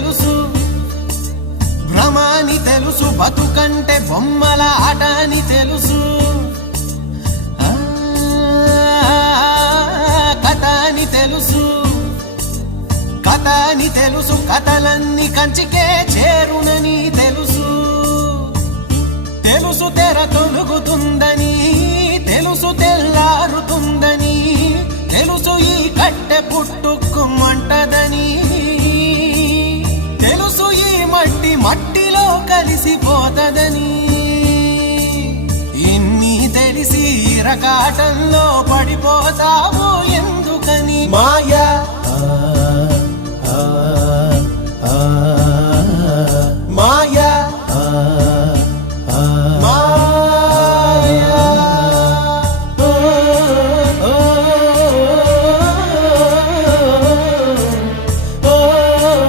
తెలుసు, భ్రమాని తెలుసు, బతుకంటే బొమ్మల ఆట అని తెలుసు, కథ అని తెలుసు, కథ అని తెలుసు, కథలన్నీ కంచికే చేరునని తెలుసు, తెలుసు తెర తొలుగుతుందని, తెలుసు తెల్లారుతుందని, తెలుసు ఈ కట్టె పుట్టుకుమంటదని, తెలుసు ఈ మట్టి మట్టిలో కలిసిపోతదని, ఇన్ని తెలిసి ఇరకాటంలో పడిపోతావు ఎందుకని మాయా